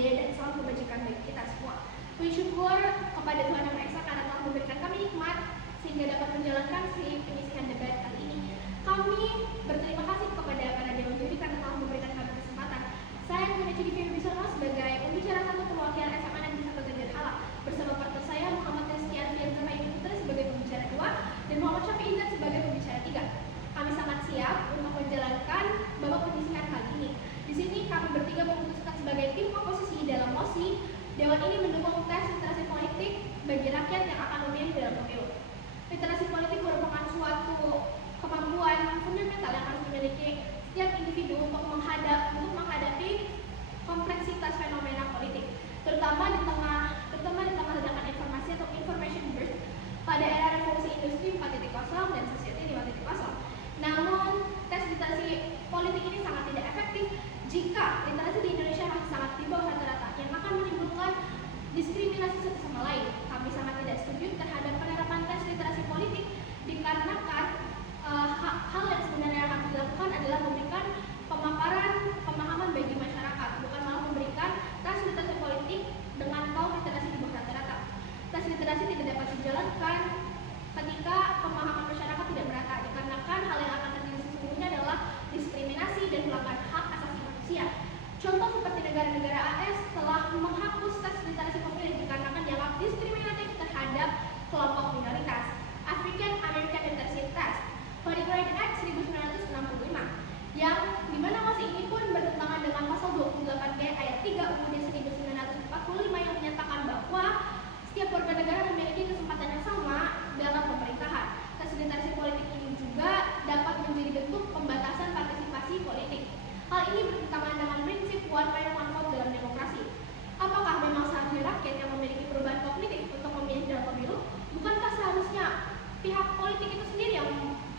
budaya dan salam kebajikan bagi kita semua. Puji syukur kepada Tuhan Yang Maha Esa karena telah memberikan kami hikmat sehingga dapat menjalankan si penyisihan debat kali ini. Kami berterima kasih kepada para dewan juri karena telah memberikan kami kesempatan. Saya Guneci Divya Wibisono sebagai pembicara satu perwakilan SMA Negeri 1 Ganjar Halang bersama partner saya Muhammad Rizky Arfian Zahraini Putra sebagai pembicara 2 dan Muhammad Syafi Izzat sebagai pembicara 3. Kami sangat siap untuk menjalankan babak penyisihan kali ini. Di sini kami bertiga memutuskan sebagai tim oposisi dalam mosi Dewan ini mendukung tes literasi politik bagi rakyat yang akan memilih dalam pemilu. Literasi politik merupakan suatu kemampuan fundamental yang harus dimiliki setiap individu untuk menghadapi kompleksitas fenomena politik, terutama di tengah ledakan informasi atau information burst pada era revolusi industri 4.0 dan society 5.0. Namun, tes literasi politik ini sangat tidak efektif jika literasi di Indonesia masih sangat di bawah rata-rata yang akan menimbulkan diskriminasi satu sama lain. Kami sangat tidak setuju terhadap penerapan tes literasi politik dikarenakan hal yang sebenarnya harus dilakukan adalah memberikan pemahaman bagi masyarakat, bukan malah memberikan tes literasi politik dengan kaum literasi di bawah rata-rata. Tes literasi tidak dapat dijalankan ketika pemahaman masyarakat tidak merata, dikarenakan hal yang akan terjadi sesungguhnya adalah diskriminasi dan pelanggaran hak asasi manusia. Contoh seperti negara-negara AS telah menghapus tes literasi pemilih dikarenakan dianggap diskriminatif terhadap kelompok minoritas. African American Literacy Test, Codified Act 1965, yang dimana mosi ini pun bertentangan dengan pasal 28B ayat 3 UUD 1945 yang menyatakan bahwa setiap warga negara memiliki kesempatan yang sama dalam pemerintahan. Tes literasi politik ini juga dapat menjadi bentuk pembatasan partisipasi politik. Hal ini bertentangan dengan prinsip one man one vote dalam demokrasi. Apakah memang seharusnya rakyat yang memiliki perubahan kognitif untuk memilih dalam pemilu? Bukankah seharusnya pihak politik itu sendiri yang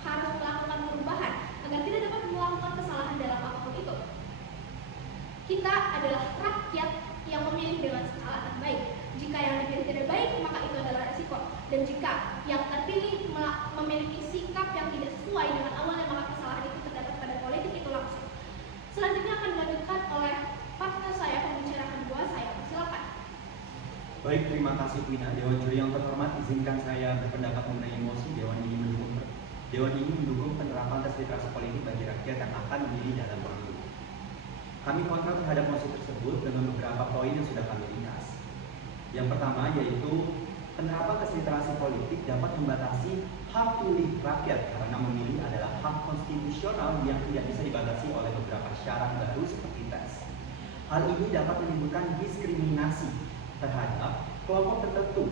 harus melakukan perubahan agar tidak dapat melakukan kesalahan dalam apapun itu? Kita adalah rakyat yang memilih dengan skala terbaik. Jika yang dipilih tidak baik, maka itu adalah resiko. Dan jika yang terpilih memiliki sikap yang tidak sesuai dengan awalnya, maka kesalahan itu terdapat pada politik itu langsung. Selanjutnya akan dilanjutkan oleh partner saya, pembicara kedua, saya persilakan. Baik, terima kasih Wina. Dewan juri yang terhormat, izinkan saya berpendapat mengenai mosi Dewan ini mendukung penerapan tes literasi politik bagi rakyat yang akan memilih dalam pemilu. Kami kontra terhadap mosi tersebut dengan beberapa poin yang sudah kami ringkas. Yang pertama yaitu penerapan tes literasi politik dapat membatasi hak pilih rakyat karena memilih adalah hak konstitusional yang tidak bisa dibatasi oleh beberapa syarat baru seperti tes. Hal ini dapat menimbulkan diskriminasi terhadap kelompok tertentu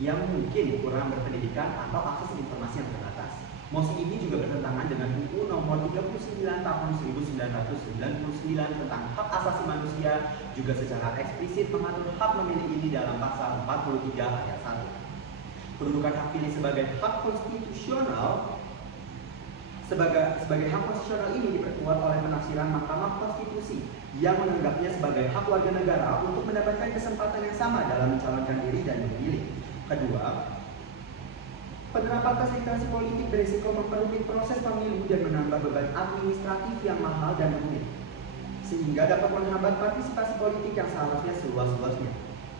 yang mungkin kurang berpendidikan atau akses informasi yang terbatas. Mosi ini juga bertentangan dengan UU Nomor 39 Tahun 1999 tentang hak asasi manusia, juga secara eksplisit mengatur hak memilih ini dalam pasal 43 ayat 1. Kedudukan hak pilih sebagai hak konstitusional sebagai hak konstitusional ini diperkuat oleh penafsiran Mahkamah Konstitusi yang menganggapnya sebagai hak warga negara untuk mendapatkan kesempatan yang sama dalam mencalonkan diri dan memilih. Kedua, penerapan tes literasi politik berisiko memperumit proses pemilu dan menambah beban administratif yang mahal dan rumit, sehingga dapat menghambat partisipasi politik yang seharusnya seluas-luasnya.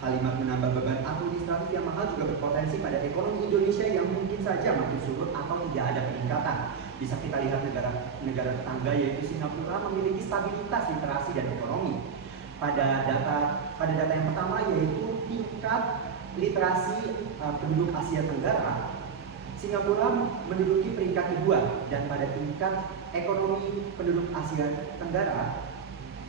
Kalimat menambah beban administratif yang mahal juga berpotensi pada ekonomi Indonesia yang mungkin saja makin surut atau tidak ada peningkatan. Bisa kita lihat negara tetangga yaitu Singapura memiliki stabilitas literasi dan ekonomi. Pada data yang pertama yaitu tingkat literasi penduduk Asia Tenggara, Singapura menduduki peringkat kedua, dan pada tingkat ekonomi penduduk Asia Tenggara,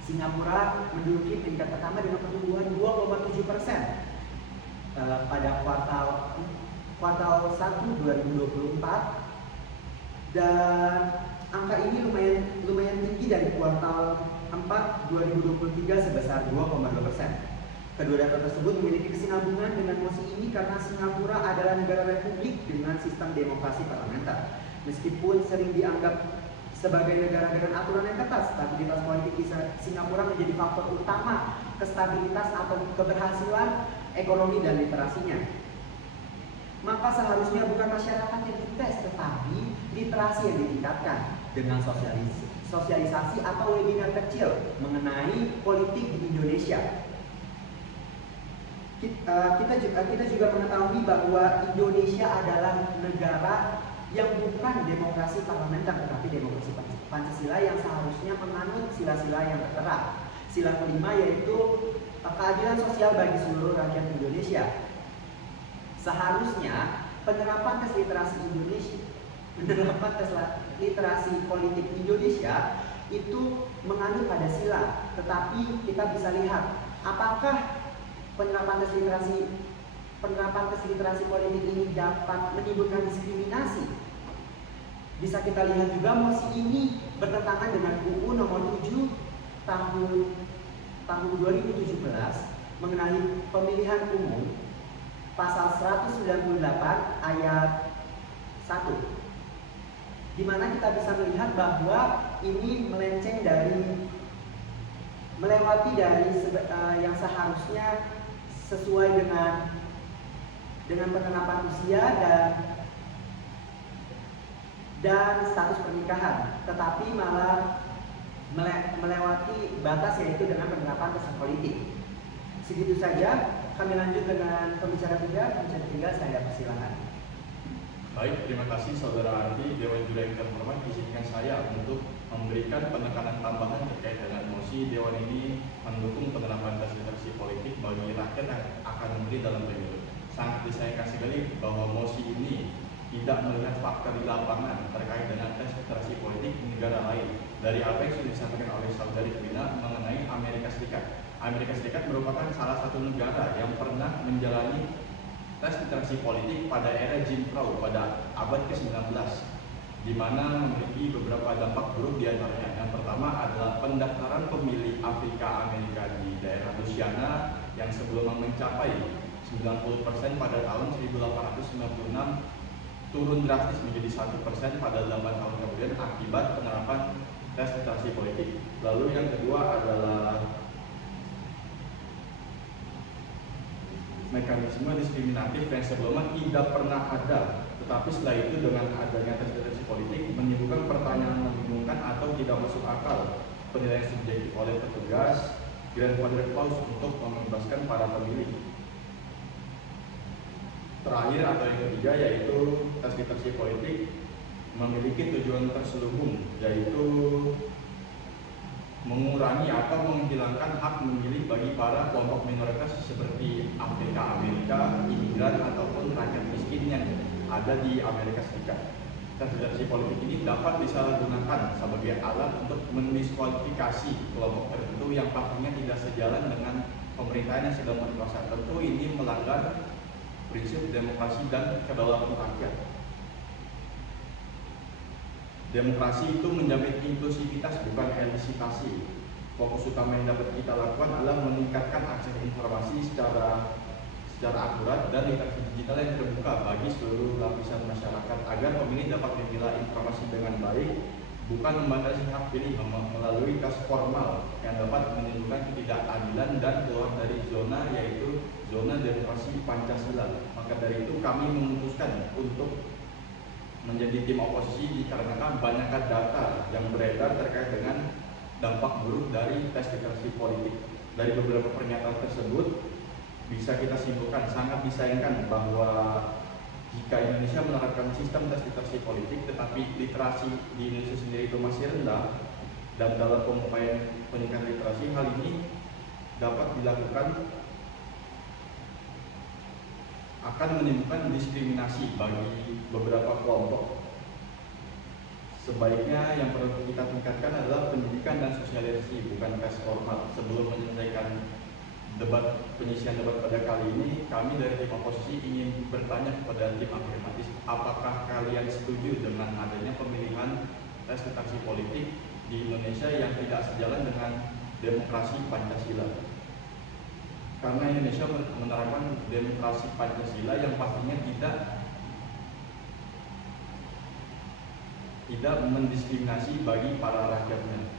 Singapura menduduki peringkat pertama dengan pertumbuhan 2,7% pada kuartal 1 2024, dan angka ini lumayan tinggi dari kuartal 4 2023 sebesar 2,2%. Kedua data tersebut memiliki kesinambungan dengan mosi ini karena Singapura adalah negara republik dengan sistem demokrasi parlementer. Meskipun sering dianggap sebagai negara dengan aturan yang ketat, stabilitas politik di Singapura menjadi faktor utama kestabilitas atau keberhasilan ekonomi dan literasinya. Maka seharusnya bukan masyarakat yang dites, tetapi literasi yang ditingkatkan dengan sosialisasi atau webinar kecil mengenai politik di Indonesia. Kita juga mengetahui bahwa Indonesia adalah negara yang bukan demokrasi parlementer tetapi demokrasi Pancasila yang seharusnya menganut sila-sila yang tertera. Sila kelima yaitu keadilan sosial bagi seluruh rakyat Indonesia. Seharusnya penerapan tes literasi politik Indonesia itu menganut pada sila, tetapi kita bisa lihat apakah penerapan tes literasi politik ini dapat menimbulkan diskriminasi. Bisa kita lihat juga mosi ini bertentangan dengan UU nomor 7 tahun 2017 mengenai pemilihan umum pasal 198 ayat 1, di mana kita bisa melihat bahwa ini melewati dari yang seharusnya sesuai dengan penerapan usia dan status pernikahan, tetapi malah melewati batas yaitu dengan penerapan pesan politik. Segitu saja, kami lanjut dengan pembicara ketiga, saya persilakan. Baik, terima kasih Saudara Andi. Dewan Juri yang terhormat, izinkan saya untuk memberikan penekanan tambahan terkait dengan mosi Dewan ini mendukung penerapan tes literasi politik bagi rakyat yang akan memilih dalam pemilu. Sangat disayangkan sekali bahwa mosi ini tidak melihat fakta di lapangan terkait dengan tes literasi politik di negara lain. Dari apa yang sudah disampaikan oleh Saudari Twina mengenai Amerika Serikat. Amerika Serikat merupakan salah satu negara yang pernah menjalani tes literasi politik pada era Jim Crow pada abad ke-19, di mana memiliki beberapa dampak buruk di antaranya. Yang pertama adalah pendaftaran pemilih Afrika Amerika di daerah Louisiana yang sebelumnya mencapai 90% pada tahun 1896 turun drastis menjadi 1% pada 8 tahun kemudian akibat penerapan tes literasi politik. Lalu yang kedua adalah mekanisme diskriminatif yang sebelumnya tidak pernah ada, tetapi setelah itu dengan adanya tes literasi politik menimbulkan pertanyaan membingungkan atau tidak masuk akal penilaian subjektif oleh petugas grandfather clause untuk membebaskan para pemilih. Terakhir atau yang ketiga yaitu tes literasi politik memiliki tujuan terselubung, yaitu mengurangi atau menghilangkan hak memilih bagi para kelompok minoritas seperti Afrika Amerika, imigran ataupun rakyat miskin yang ada di Amerika Serikat. Tes literasi politik ini dapat disalahgunakan sebagai alat untuk mendiskualifikasi kelompok tertentu yang pastinya tidak sejalan dengan pemerintahan yang sedang berkuasa. Tentu ini melanggar prinsip demokrasi dan kedaulatan rakyat. Demokrasi itu menjamin inklusivitas, bukan elisitasi. Fokus utama yang dapat kita lakukan adalah meningkatkan akses informasi secara akurat dan literasi digital yang terbuka bagi seluruh lapisan masyarakat agar pemilih dapat memilah informasi dengan baik, bukan membatasi hak pilih melalui tes formal yang dapat menimbulkan ketidakadilan dan keluar dari zona yaitu zona demokrasi Pancasila. Maka dari itu kami memutuskan untuk menjadi tim oposisi dikarenakan banyaknya data yang beredar terkait dengan dampak buruk dari tes literasi politik. Dari beberapa pernyataan tersebut bisa kita simpulkan sangat disayangkan bahwa jika Indonesia menerapkan sistem tes literasi politik tetapi literasi di Indonesia sendiri itu masih rendah, dan dalam pengupayaan peningkatan literasi hal ini dapat dilakukan akan menimbulkan diskriminasi bagi beberapa kelompok. Sebaiknya yang perlu kita tingkatkan adalah pendidikan dan sosialisasi, bukan tes formal. Sebelum menyelesaikan penyisian debat pada kali ini, kami dari tim oposisi ingin bertanya kepada tim afirmatif, apakah kalian setuju dengan adanya pemilihan tes literasi politik di Indonesia yang tidak sejalan dengan demokrasi Pancasila? Karena Indonesia menerapkan demokrasi Pancasila yang pastinya tidak mendiskriminasi bagi para rakyatnya.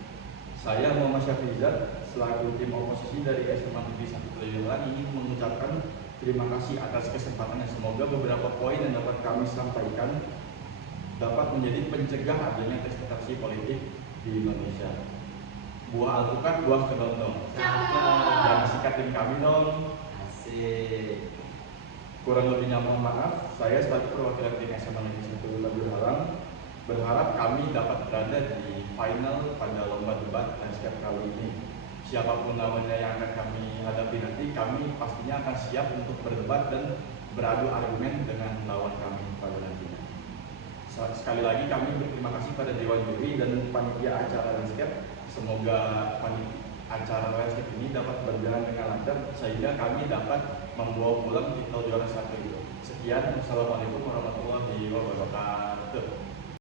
Saya Muhammad Syafrizat selaku tim oposisi dari SMA Negeri 1 Keliling ingin mengucapkan terima kasih atas kesempatannya. Semoga beberapa poin yang dapat kami sampaikan dapat menjadi pencegah adanya tes literasi politik di Indonesia. Buah alpukat, buah kedondong. Jangan sikatin kami dong. Kurang lebihnya mohon maaf, saya sebagai perwakilan tim SMA Negeri 1 Labur Halang berharap kami dapat berada di final pada lomba debat landscape kali ini. Siapapun lawannya yang akan kami hadapi nanti, kami pastinya akan siap untuk berdebat dan beradu argumen dengan lawan kami pada nantinya. Sekali lagi kami berterima kasih pada Dewan Juri dan panitia acara landscape. Semoga acara landscape ini dapat berjalan dengan lancar sehingga kami dapat membawa pulang titel juara 1 itu. Sekian, wassalamualaikum warahmatullahi wabarakatuh.